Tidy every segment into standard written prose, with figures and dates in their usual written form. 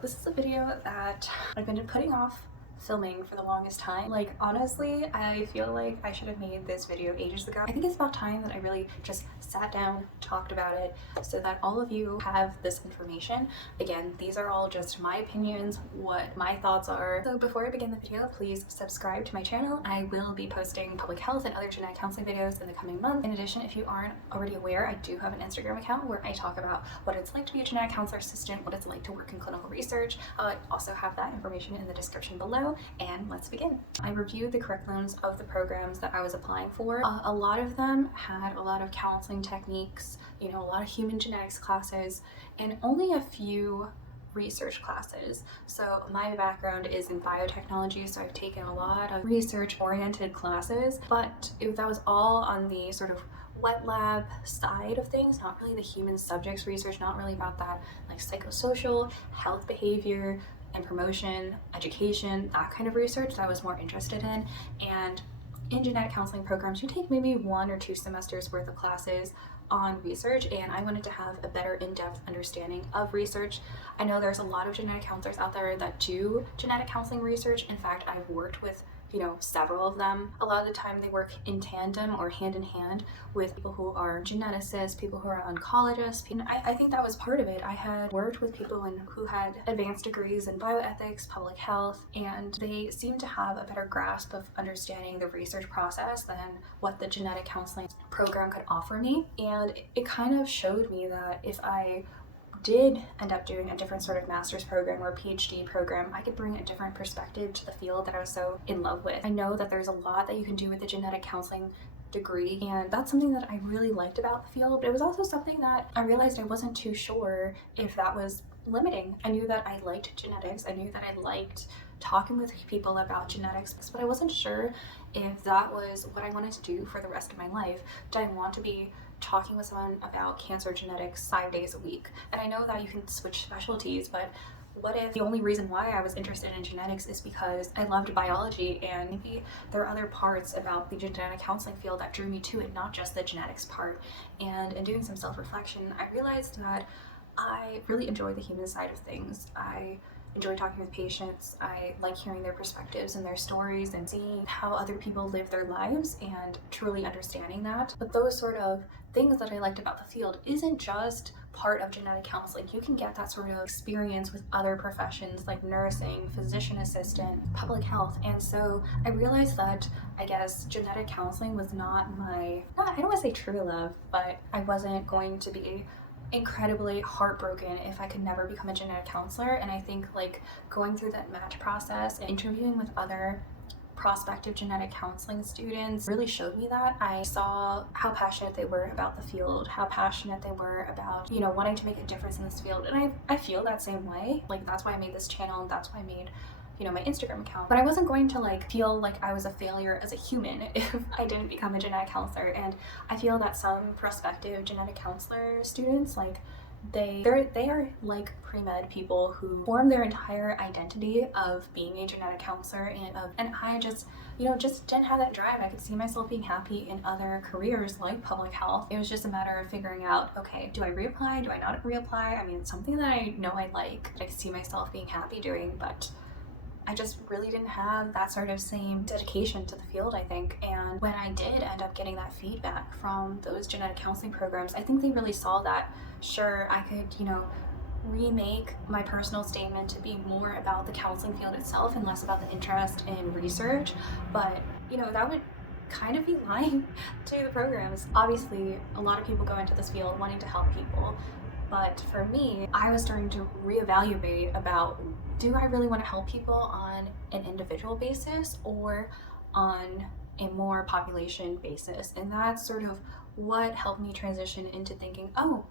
This is a video that I've been putting off filming for the longest time. Like, honestly, I feel like I should have made this video ages ago. I think it's about time that I really just sat down, talked about it, so that all of you have this information. Again, these are all just my opinions, what my thoughts are. So before I begin the video, please subscribe to my channel. I will be posting public health and other genetic counseling videos in the coming month. In addition, if you aren't already aware, I do have an Instagram account where I talk about what it's like to be a genetic counselor assistant, what it's like to work in clinical research. I also have that information in the description below. And let's begin. I reviewed the curriculums of the programs that I was applying for. A lot of them had a lot of counseling techniques, a lot of human genetics classes, and only a few research classes. So my background is in biotechnology, so I've taken a lot of research-oriented classes, but that was all on the sort of wet lab side of things, not really the human subjects research, not really about that like psychosocial, health behavior, and promotion, education, that kind of research that I was more interested in. And in genetic counseling programs, you take maybe 1 or 2 semesters worth of classes on research, and I wanted to have a better in-depth understanding of research. I know there's a lot of genetic counselors out there that do genetic counseling research. In fact, I've worked with several of them. A lot of the time they work in tandem or hand in hand with people who are geneticists, people who are oncologists. And I think that was part of it. I had worked with people who had advanced degrees in bioethics, public health, and they seemed to have a better grasp of understanding the research process than what the genetic counseling program could offer me. And it kind of showed me that if I did end up doing a different sort of master's program or PhD program, I could bring a different perspective to the field that I was so in love with. I know that there's a lot that you can do with the genetic counseling degree, and that's something that I really liked about the field, but it was also something that I realized I wasn't too sure if that was limiting. I knew that I liked genetics, I knew that I liked talking with people about genetics, but I wasn't sure if that was what I wanted to do for the rest of my life. Did I want to be talking with someone about cancer genetics 5 days a week? And I know that you can switch specialties, but what if the only reason why I was interested in genetics is because I loved biology, and maybe there are other parts about the genetic counseling field that drew me to it, not just the genetics part. And in doing some self-reflection, I realized that I really enjoy the human side of things. I enjoy talking with patients. I like hearing their perspectives and their stories and seeing how other people live their lives and truly understanding that. But those sort of things that I liked about the field isn't just part of genetic counseling. You can get that sort of experience with other professions like nursing, physician assistant, public health. And so I realized that I guess genetic counseling was not I don't want to say true love, but I wasn't going to be incredibly heartbroken if I could never become a genetic counselor. And I think like going through that match process and interviewing with other prospective genetic counseling students really showed me that. I saw how passionate they were about the field, how passionate they were about, wanting to make a difference in this field. And I feel that same way. Like, that's why I made this channel, and that's why I made my Instagram account. But I wasn't going to feel like I was a failure as a human if I didn't become a genetic counselor. And I feel that some prospective genetic counselor students, they are like pre-med people who form their entire identity of being a genetic counselor, and I just just didn't have that drive. I could see myself being happy in other careers like public health. It was just a matter of figuring out, okay, do I reapply? Do I not reapply? I mean, it's something that I know I like, that I could see myself being happy doing, but I just really didn't have that sort of same dedication to the field, I think. And when I did end up getting that feedback from those genetic counseling programs, I think they really saw that, sure, I could, remake my personal statement to be more about the counseling field itself and less about the interest in research. But, that would kind of be lying to the programs. Obviously, a lot of people go into this field wanting to help people. But for me, I was starting to reevaluate about, do I really want to help people on an individual basis or on a more population basis? And that's sort of what helped me transition into thinking, oh,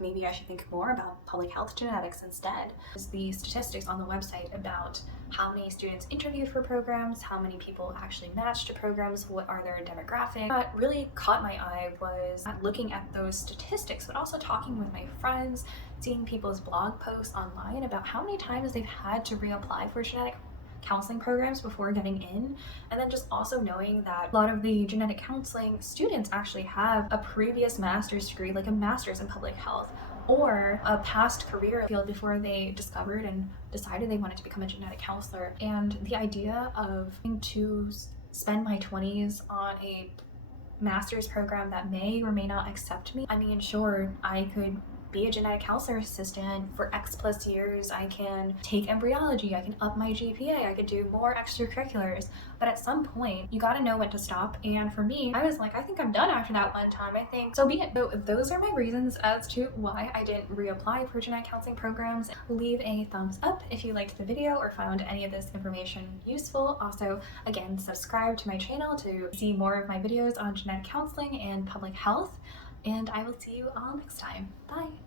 maybe I should think more about public health genetics instead. The statistics on the website about how many students interviewed for programs, how many people actually matched to programs, what are their demographics. What really caught my eye was not looking at those statistics, but also talking with my friends, seeing people's blog posts online about how many times they've had to reapply for genetic counseling programs before getting in, and then just also knowing that a lot of the genetic counseling students actually have a previous master's degree, like a master's in public health or a past career field before they discovered and decided they wanted to become a genetic counselor. And the idea of having to spend my 20s on a master's program that may or may not accept me. I mean, sure, I could be a genetic counselor assistant for X plus years. I can take embryology, I can up my GPA, I could do more extracurriculars. But at some point, you gotta know when to stop. And for me, I was like, I think I'm done after that one time. I think so be it. So those are my reasons as to why I didn't reapply for genetic counseling programs. Leave a thumbs up if you liked the video or found any of this information useful. Also, again, subscribe to my channel to see more of my videos on genetic counseling and public health. And I will see you all next time. Bye.